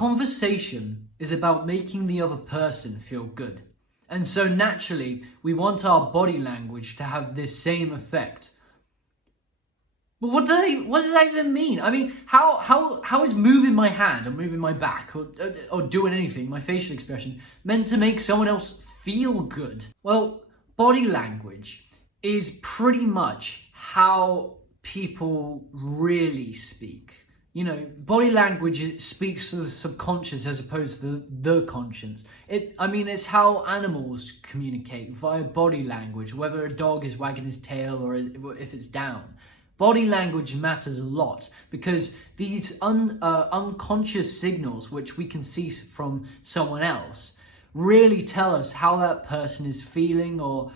Conversation is about making the other person feel good. And so naturally, we want our body language to have this same effect. But what does that even mean? I mean, how is moving my hand or moving my back or doing anything, my facial expression, meant to make someone else feel good? Well, body language is pretty much how people really speak. You know, body language speaks to the subconscious as opposed to the conscience. It's how animals communicate via body language, whether a dog is wagging his tail or if it's down. Body language matters a lot because these unconscious signals, which we can see from someone else, really tell us how that person is feeling or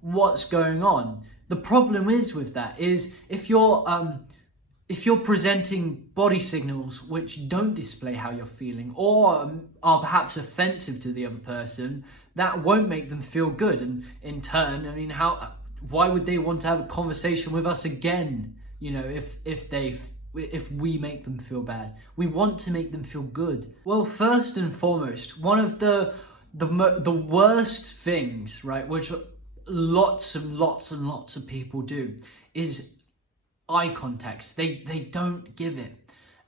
what's going on. The problem is with that is if you're presenting body signals which don't display how you're feeling or are perhaps offensive to the other person, that won't make them feel good. And in turn, I mean, why would they want to have a conversation with us again? You know, if we make them feel bad, we want to make them feel good. Well, first and foremost, one of the worst things, right, which lots and lots and lots of people do, is eye contact. They don't give it,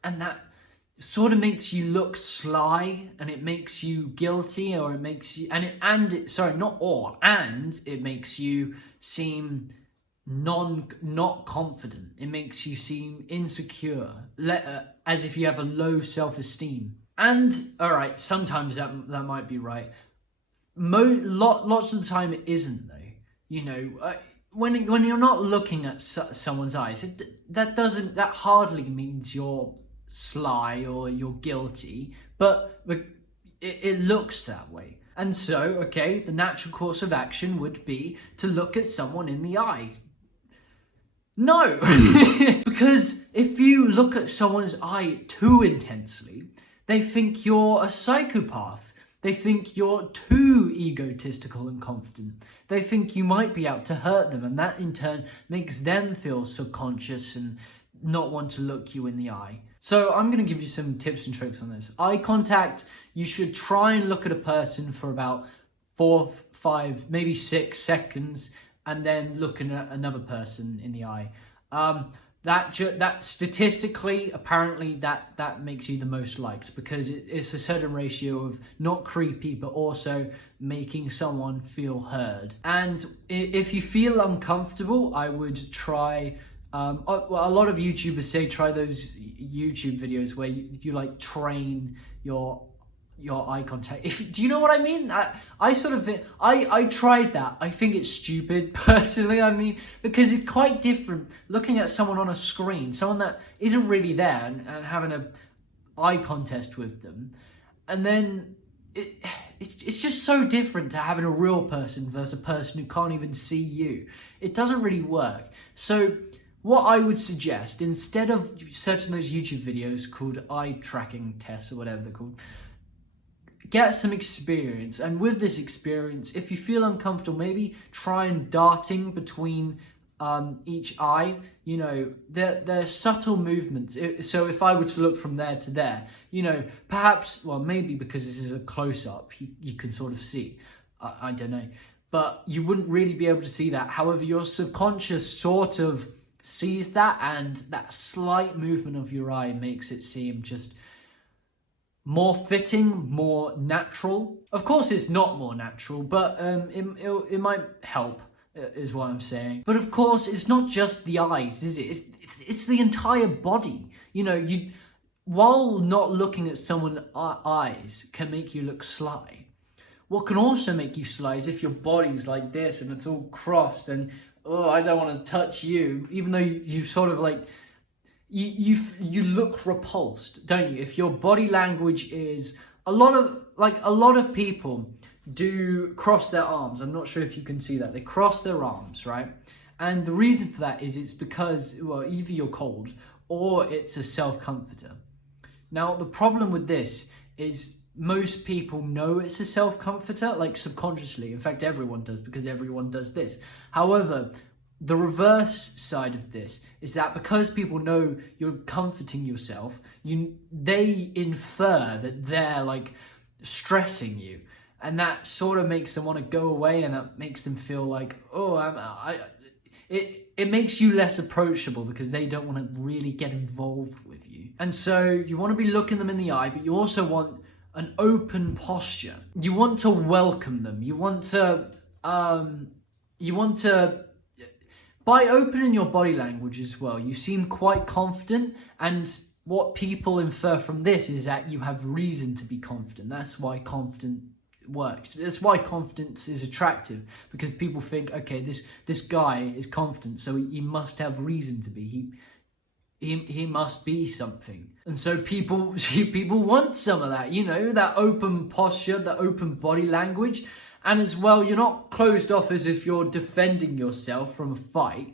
and that sort of makes you look sly, and it makes you guilty, or it makes you it makes you seem not confident. It makes you seem insecure, as if you have a low self-esteem. And all right, sometimes that might be right. Lots of the time it isn't, though. You know, when you're not looking at someone's eyes, that hardly means you're sly or you're guilty, but it looks that way. And so, okay, the natural course of action would be to look at someone in the eye. No, because if you look at someone's eye too intensely, they think you're a psychopath. They think you're too egotistical and confident. They think you might be out to hurt them, and that in turn makes them feel subconscious and not want to look you in the eye. So I'm going to give you some tips and tricks on this. Eye contact, you should try and look at a person for about 4, 5, maybe 6 seconds, and then looking at another person in the eye. That statistically, apparently, that makes you the most liked, because it's a certain ratio of not creepy, but also making someone feel heard. And if you feel uncomfortable, I would try, a lot of YouTubers say try those YouTube videos where you like train your eye contact. Do you know what I mean? I tried that. I think it's stupid, personally. I mean, because it's quite different looking at someone on a screen, someone that isn't really there, and having an eye contest with them, and then it's just so different to having a real person versus a person who can't even see you. It doesn't really work. So what I would suggest, instead of searching those YouTube videos called eye tracking tests or whatever they're called, get some experience. And with this experience, if you feel uncomfortable, maybe try and darting between each eye. You know, they're subtle movements. So if I were to look from there to there, you know, perhaps, well, maybe because this is a close-up, you can sort of see. I don't know. But you wouldn't really be able to see that. However, your subconscious sort of sees that, and that slight movement of your eye makes it seem just more fitting, more natural. Of course, it's not more natural, but it might help, is what I'm saying. But of course, it's not just the eyes, is it? It's the entire body. You know, while not looking at someone's eyes can make you look sly, what can also make you sly is if your body's like this and it's all crossed and, oh, I don't want to touch you, even though you sort of like, you look repulsed, don't you? If your body language is a lot of people do cross their arms. I'm not sure if you can see that. They cross their arms, right? And the reason for that is it's because, well, either you're cold or it's a self-comforter. Now, the problem with this is most people know it's a self-comforter, like subconsciously. In fact, everyone does, because everyone does this. However, the reverse side of this is that because people know you're comforting yourself, they infer that they're like stressing you, and that sort of makes them want to go away, and that makes them feel like, oh, it makes you less approachable because they don't want to really get involved with you. And so you want to be looking them in the eye, but you also want an open posture. You want to welcome them. You want to by opening your body language as well, you seem quite confident, and what people infer from this is that you have reason to be confident. That's why confident works. That's why confidence is attractive, because people think, okay, this guy is confident, so he must have reason to be. He must be something. And so people want some of that, you know, that open posture, that open body language. And as well, you're not closed off as if you're defending yourself from a fight.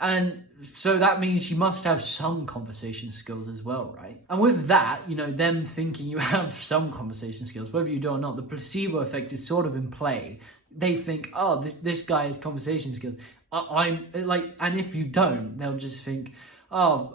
And so that means you must have some conversation skills as well, right? And with that, you know, them thinking you have some conversation skills, whether you do or not, the placebo effect is sort of in play. They think, oh, this guy has conversation skills. I'm like, and if you don't, they'll just think, oh,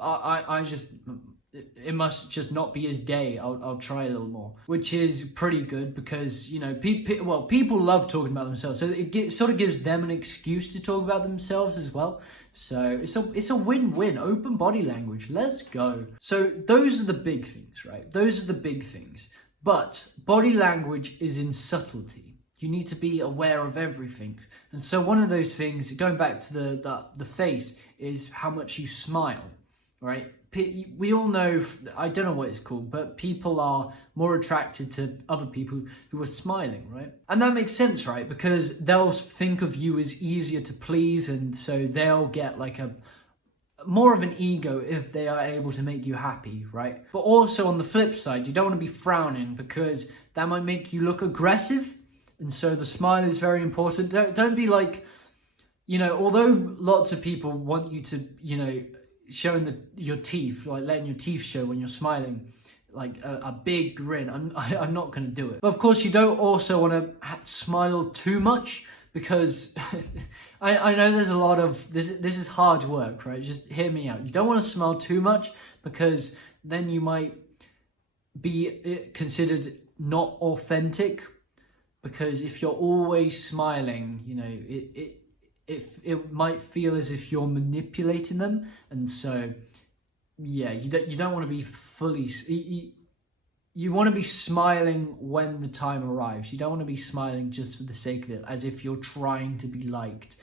it must just not be his day. I'll try a little more, which is pretty good because, you know, people love talking about themselves, so it sort of gives them an excuse to talk about themselves as well. So it's a win-win. Open body language. Let's go. So those are the big things, right? Those are the big things. But body language is in subtlety. You need to be aware of everything. And so one of those things, going back to the face, is how much you smile, right? We all know, I don't know what it's called, but people are more attracted to other people who are smiling, right? And that makes sense, right? Because they'll think of you as easier to please, and so they'll get like more of an ego if they are able to make you happy, right? But also on the flip side, you don't want to be frowning because that might make you look aggressive. And so the smile is very important. Don't be like, you know, although lots of people want you to, you know, showing your teeth, like letting your teeth show when you're smiling, like a big grin. I'm not going to do it. But of course, you don't also want to smile too much, because I know there's a lot of this is hard work, right? Just hear me out. You don't want to smile too much, because then you might be considered not authentic. Because if you're always smiling, you know, it might feel as if you're manipulating them. And so, yeah, you don't want to be fully, you want to be smiling when the time arrives. You don't want to be smiling just for the sake of it, as if you're trying to be liked.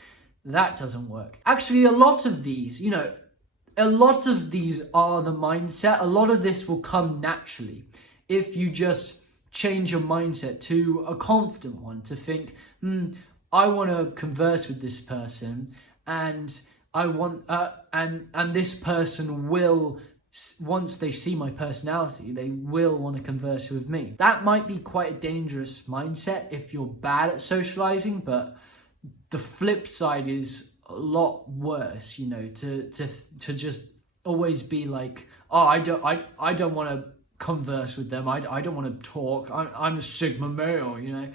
That doesn't work. Actually, a lot of these, you know, a lot of these are the mindset. A lot of this will come naturally if you just change your mindset to a confident one, to think, I want to converse with this person, and I want and this person will, once they see my personality, they will want to converse with me. That might be quite a dangerous mindset if you're bad at socializing, but the flip side is a lot worse, you know, to just always be like, oh, I don't want to converse with them, I don't want to talk, I'm a Sigma male, you know.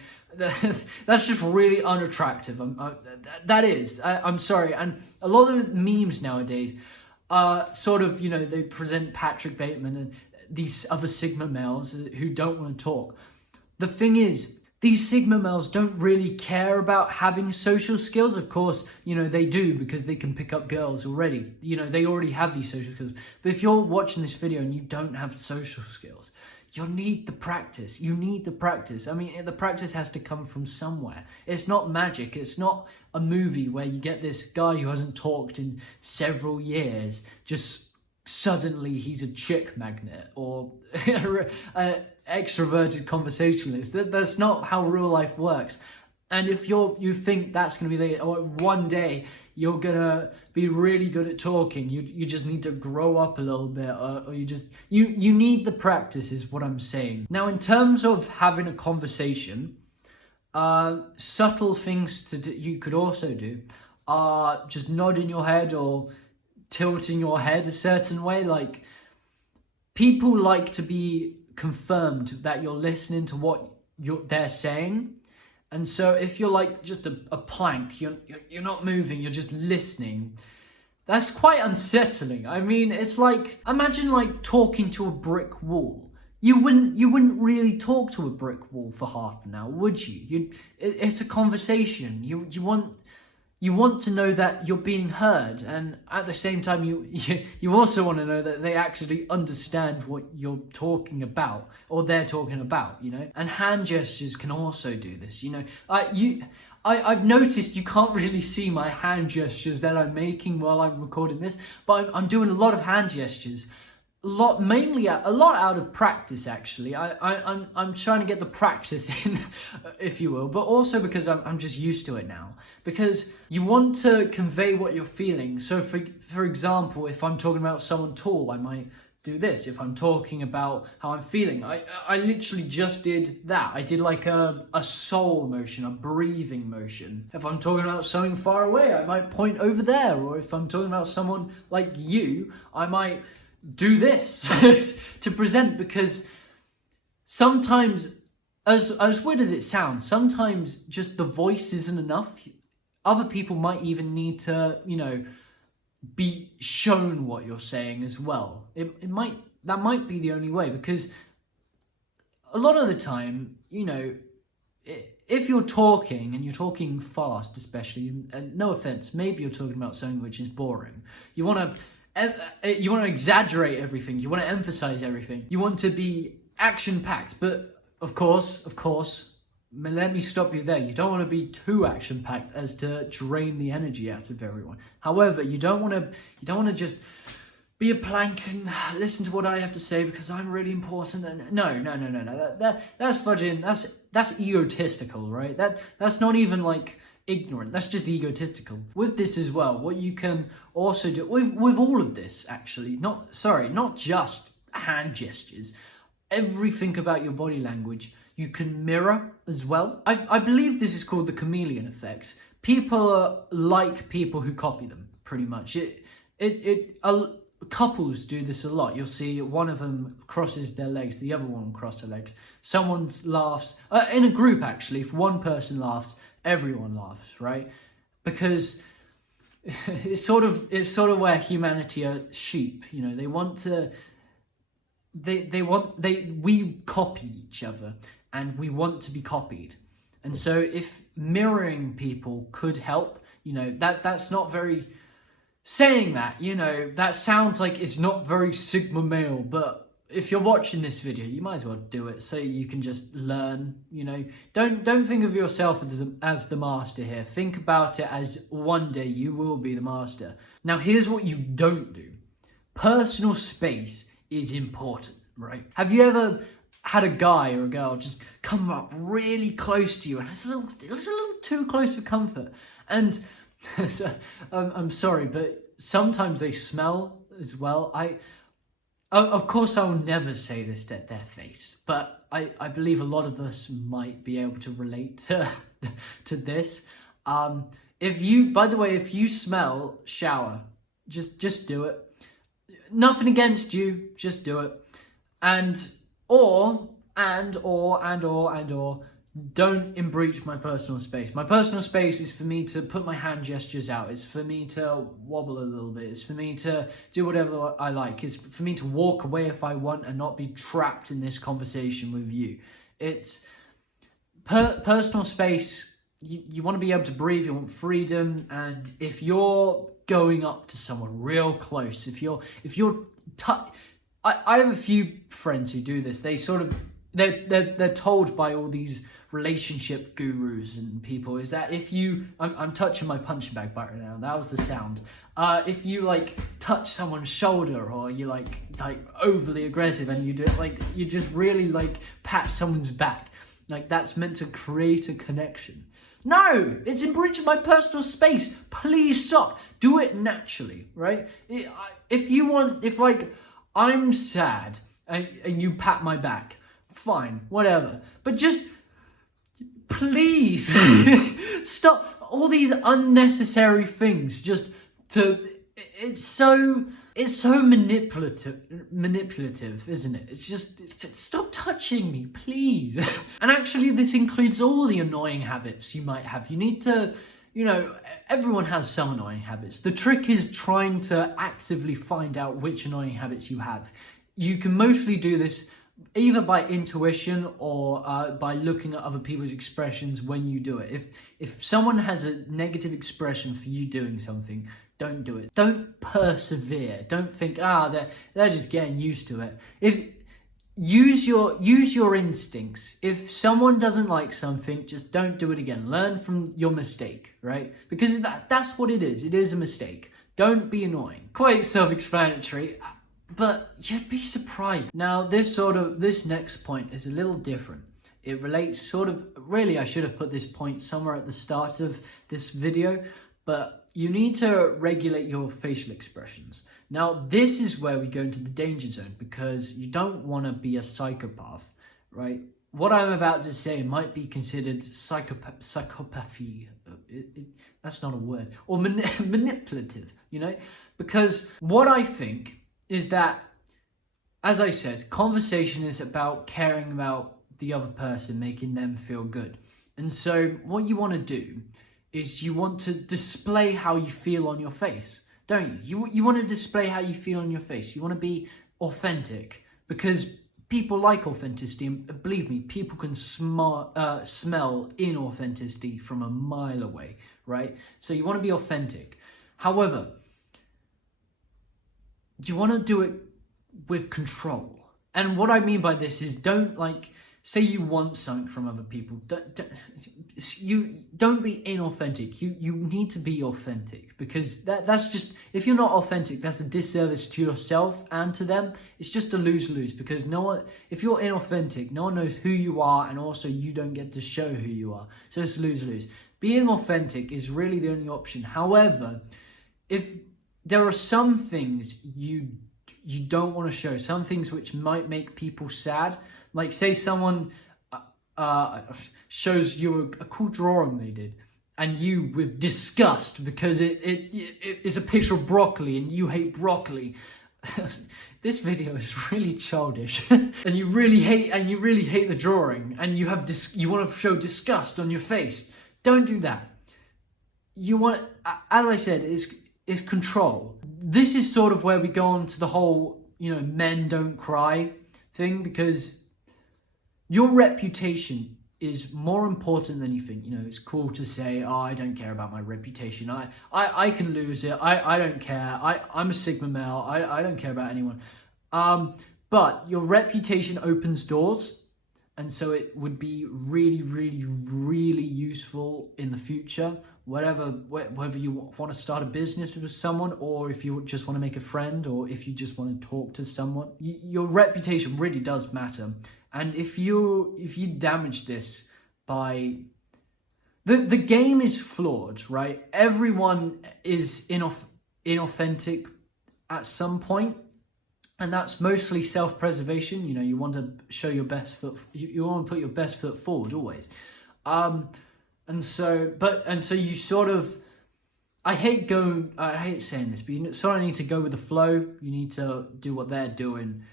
That's just really unattractive. I'm sorry. And a lot of memes nowadays sort of, you know, they present Patrick Bateman and these other Sigma males who don't want to talk. The thing is, these Sigma males don't really care about having social skills. Of course, you know, they do, because they can pick up girls already. You know, they already have these social skills. But if you're watching this video and you don't have social skills, you'll need the practice. You need the practice. I mean, the practice has to come from somewhere. It's not magic. It's not a movie where you get this guy who hasn't talked in several years, just suddenly he's a chick magnet or extroverted conversationalist. That's not how real life works. And if you think that's going to be one day you're going to be really good at talking, you just need to grow up a little bit, or you need the practice, is what I'm saying. Now, in terms of having a conversation, subtle things you could also do are just nodding your head or tilting your head a certain way. Like, people like to be confirmed that you're listening to what they're saying. And so if you're like just a plank, you're not moving, you're just listening, That's quite unsettling. I mean, it's like, imagine like talking to a brick wall. You wouldn't really talk to a brick wall for half an hour, would you? It's a conversation. You want to know that you're being heard, and at the same time, you also want to know that they actually understand what you're talking about, or they're talking about, you know. And hand gestures can also do this, you know. I've noticed you can't really see my hand gestures that I'm making while I'm recording this, but I'm doing a lot of hand gestures. A lot out of practice, actually. I'm trying to get the practice in, if you will, but also because I'm just used to it now. Because you want to convey what you're feeling. So for example, if I'm talking about someone tall, I might do this. If I'm talking about how I'm feeling, I literally just did that. I did like a soul motion, a breathing motion. If I'm talking about something far away, I might point over there. Or if I'm talking about someone like you, I might do this to present, because sometimes, as weird as it sounds, sometimes just the voice isn't enough. Other people might even need to, you know, be shown what you're saying as well. That might be the only way, because a lot of the time, you know, if you're talking and you're talking fast, especially, and no offense, maybe you're talking about something which is boring. You want to exaggerate everything. You want to emphasize everything. You want to be action-packed. But of course, let me stop you there. You don't want to be too action-packed as to drain the energy out of everyone. However, you don't want to just be a plank and listen to what I have to say because I'm really important. And no. That's fudging. That's egotistical, right? That's not even like ignorant. That's just egotistical. With this as well, what you can also do with all of this, actually, not just hand gestures, everything about your body language, you can mirror as well. I believe this is called the chameleon effect. People like people who copy them, pretty much. Couples do this a lot. You'll see one of them crosses their legs, the other one will cross their legs. Someone laughs, in a group actually, if one person laughs, everyone laughs, right? Because it's sort of where humanity are sheep, you know. We copy each other and we want to be copied. And so if mirroring people could help, you know, that's not very, saying that, you know, that sounds like it's not very Sigma male, but if you're watching this video, you might as well do it so you can just learn, you know. Don't think of yourself as the master here. Think about it as one day you will be the master. Now, here's what you don't do. Personal space is important, right? Have you ever had a guy or a girl just come up really close to you and it's a little too close for comfort? And so, I'm sorry, but sometimes they smell as well. Of course, I will never say this to their face, but I believe a lot of us might be able to relate to this. By the way, if you smell, shower. Just do it. Nothing against you, just do it. Or don't breach my personal space. My personal space is for me to put my hand gestures out. It's for me to wobble a little bit. It's for me to do whatever I like. It's for me to walk away if I want and not be trapped in this conversation with you. It's personal space. You want to be able to breathe. You want freedom. And if you're going up to someone real close, I have a few friends who do this. They're told by all these relationship gurus and people is that if you, I'm touching my punching bag right now, that was the sound. If you like touch someone's shoulder or you like overly aggressive and you do it like, you just really like pat someone's back, like that's meant to create a connection. No, it's in breach of my personal space. Please stop. Do it naturally, right? If like I'm sad and you pat my back, fine, whatever. But just please stop all these unnecessary things. It's so manipulative, isn't it? It's just stop touching me, please. And actually, this includes all the annoying habits you might have. You need to you know, everyone has some annoying habits. The trick is trying to actively find out which annoying habits you have. You can mostly do this either by intuition or by looking at other people's expressions when you do it. If someone has a negative expression for you doing something, don't do it. Don't persevere. Don't think, they're just getting used to it. Use your instincts. If someone doesn't like something, just don't do it again. Learn from your mistake, right? Because that's what it is. It is a mistake. Don't be annoying. Quite self-explanatory, but you'd be surprised. Now, this next point is a little different. It relates really, I should have put this point somewhere at the start of this video, but you need to regulate your facial expressions. Now, this is where we go into the danger zone, because you don't want to be a psychopath, right? What I'm about to say might be considered psychopathy. That's not a word. Or manipulative, you know? Because what I think is that, as I said, conversation is about caring about the other person, making them feel good. And so what you want to do is you want to display how you feel on your face, don't you? You want to display how you feel on your face. You want to be authentic, because people like authenticity, and believe me, people can smell inauthenticity from a mile away, right? So you want to be authentic. However, you want to do it with control. And what I mean by this is, don't, like, say you want something from other people, don't be inauthentic. You need to be authentic, because that's just, if you're not authentic, that's a disservice to yourself and to them. It's just a lose-lose, because if you're inauthentic, no one knows who you are, and also you don't get to show who you are. So it's lose-lose. Being authentic is really the only option. However, if there are some things you don't want to show, some things which might make people sad. Like, say someone shows you a cool drawing they did, and you, with disgust, because it is a picture of broccoli and you hate broccoli. This video is really childish, and you really hate the drawing, and you want to show disgust on your face. Don't do that. You want, as I said, is control. This is sort of where we go on to the whole, men don't cry thing, because your reputation is more important than you think. It's cool to say, oh, I don't care about my reputation. I can lose it. I don't care. I'm a Sigma male. I don't care about anyone. But your reputation opens doors. And so it would be really, really, really useful in the future, whether you want to start a business with someone, or if you just want to make a friend, or if you just want to talk to someone. Your reputation really does matter. And if you damage this by... The game is flawed, right? Everyone is inauthentic at some point. And that's mostly self-preservation. You want to show your best foot. You want to put your best foot forward always. And so you sort of... I hate saying this, but you sort of need to go with the flow. You need to do what they're doing.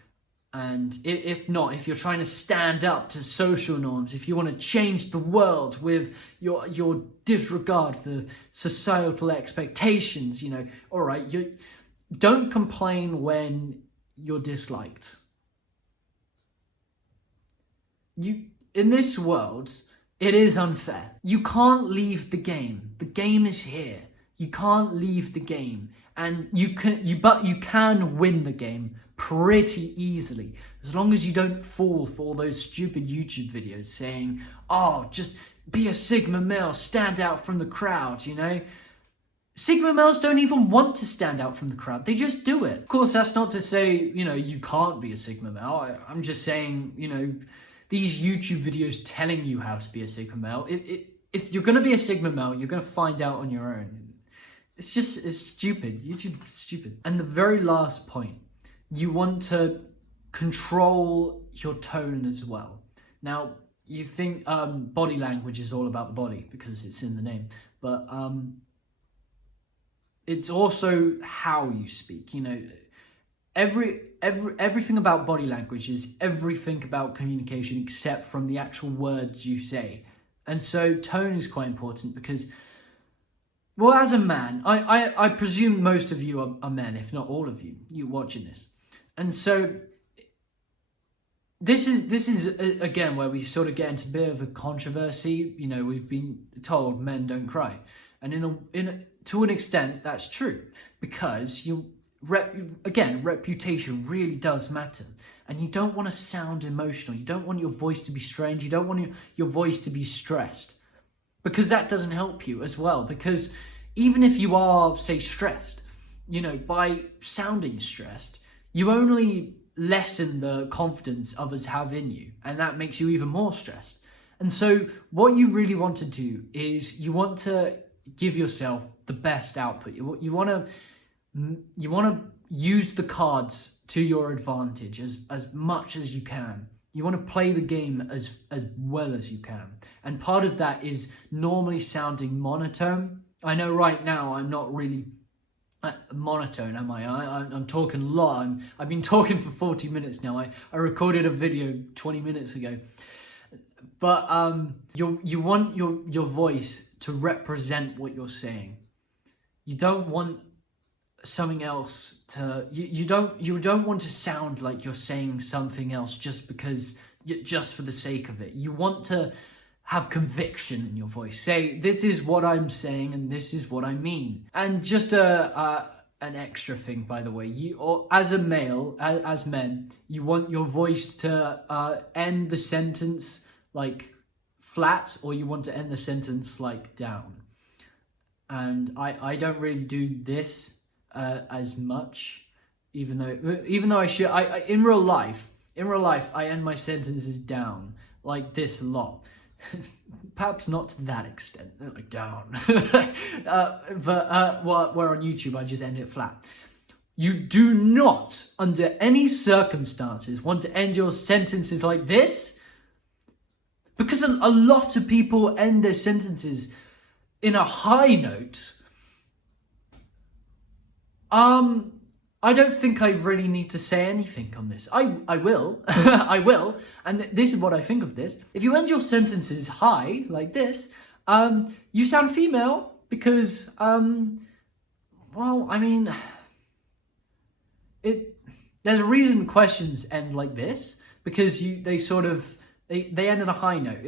And if you're trying to stand up to social norms, if you want to change the world with your disregard for societal expectations, all right, don't complain when you're disliked. In this world, it is unfair. You can't leave the game. The game is here. You can't leave the game, and but you can win the game pretty easily, as long as you don't fall for all those stupid YouTube videos saying, oh, just be a Sigma male, stand out from the crowd, Sigma males don't even want to stand out from the crowd. They just do it. Of course, that's not to say, you can't be a Sigma male. I'm just saying, these YouTube videos telling you how to be a Sigma male, if you're going to be a Sigma male, you're going to find out on your own. It's stupid. YouTube is stupid. And the very last point, you want to control your tone as well. Now, you think body language is all about the body because it's in the name, but it's also how you speak. Everything about body language is everything about communication except from the actual words you say. And so tone is quite important, because Well, as a man, I presume most of you are men, if not all of you watching this. And so this is again where we sort of get into a bit of a controversy. You know, we've been told men don't cry, and to an extent that's true, because reputation really does matter, and you don't want to sound emotional. You don't want your voice to be strained. You don't want your voice to be stressed, because that doesn't help you as well. Because even if you are, say, stressed, you know, by sounding stressed, you only lessen the confidence others have in you, and that makes you even more stressed. And so what you really want to do is you want to give yourself the best output. You want to use the cards to your advantage as much as you can. You want to play the game as well as you can. And part of that is normally sounding monotone. I know right now I'm not really monotone, am I? I'm talking a lot. I've been talking for 40 minutes now. I recorded a video 20 minutes ago. But you want your voice to represent what you're saying. You don't want something else to you don't want to sound like you're saying something else just for the sake of it. You want to have conviction in your voice. Say, this is what I'm saying and this is what I mean. And just an extra thing, by the way, as a male, as men, you want your voice to end the sentence like flat, or you want to end the sentence like down. And I don't really do this as much, even though I should. In real life I end my sentences down like this a lot. Perhaps not to that extent, like down. But where on YouTube I just end it flat. You do not, under any circumstances, want to end your sentences like this, because a lot of people end their sentences in a high note. I don't think I really need to say anything on this. I will. I will. And this is what I think of this. If you end your sentences high, like this, you sound female because, well, I mean, there's a reason questions end like this, because they end on a high note.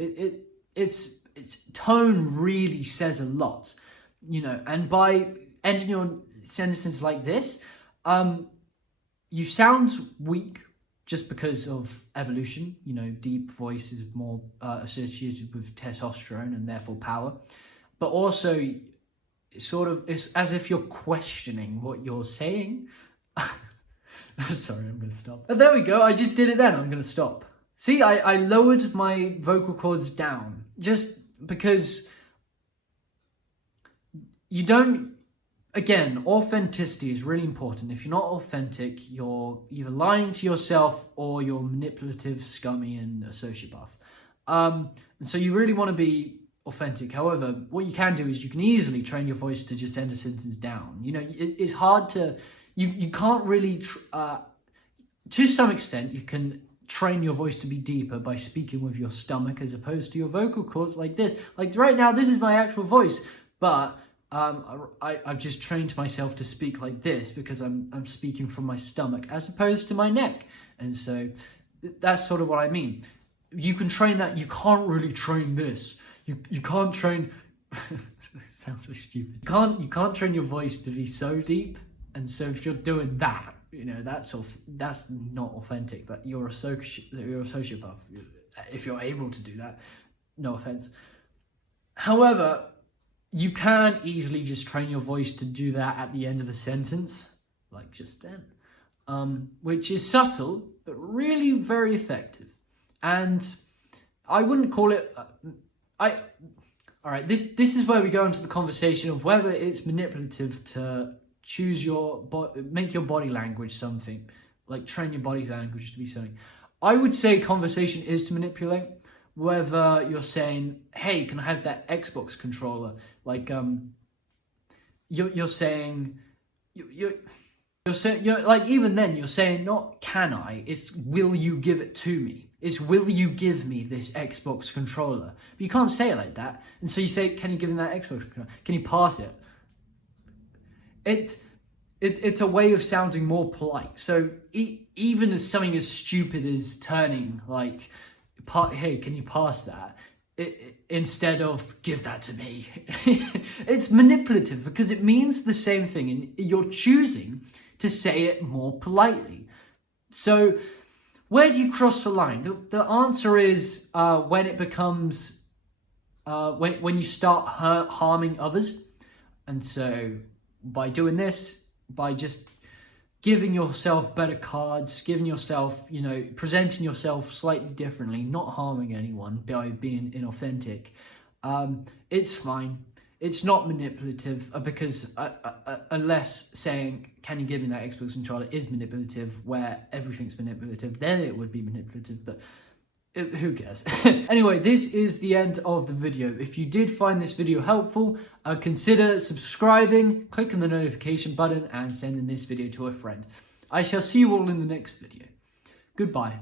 Its tone really says a lot, you know, and by ending your sentences like this, you sound weak just because of evolution. You know, deep voice is more associated with testosterone and therefore power. But also, it's as if you're questioning what you're saying. Sorry, I'm going to stop. And there we go. I just did it then. I'm going to stop. See, I lowered my vocal cords down just because you don't. Again, authenticity is really important. If you're not authentic, you're either lying to yourself or you're manipulative, scummy, and a sociopath. And so you really want to be authentic. However, what you can do is you can easily train your voice to just end a sentence down. You know, it's hard to, you can't really, to some extent, you can train your voice to be deeper by speaking with your stomach as opposed to your vocal cords like this. Like right now, this is my actual voice, but I've just trained myself to speak like this because I'm speaking from my stomach as opposed to my neck. And so that's sort of what I mean. You can train that. You can't really train this. You can't train. Sounds so stupid. You can't train your voice to be so deep. And so if you're doing that, you know, that's not authentic. That you're a sociopath. If you're able to do that, no offense. However, you can easily just train your voice to do that at the end of a sentence, like just then, which is subtle, but really very effective. And I wouldn't call it, all right, this is where we go into the conversation of whether it's manipulative to choose make your body language something, like train your body language to be something. I would say conversation is to manipulate. Whether you're saying, hey, can I have that Xbox controller? Like, you're saying, you're like, even then you're saying not can I, it's will you give it to me? It's will you give me this Xbox controller? But you can't say it like that. And so you say, can you give me that Xbox controller? Can you pass it? it's a way of sounding more polite. So even as something as stupid as turning like, hey, can you pass that? Instead of give that to me. It's manipulative because it means the same thing and you're choosing to say it more politely. So where do you cross the line? The answer is when it becomes, when you start harming others. And so by doing this, by just giving yourself better cards, giving yourself, you know, presenting yourself slightly differently, not harming anyone by being inauthentic, it's fine. It's not manipulative because unless saying, can you give me that Xbox controller is manipulative, where everything's manipulative, then it would be manipulative, but who cares? Anyway, this is the end of the video. If you did find this video helpful, consider subscribing, clicking the notification button, and sending this video to a friend. I shall see you all in the next video. Goodbye.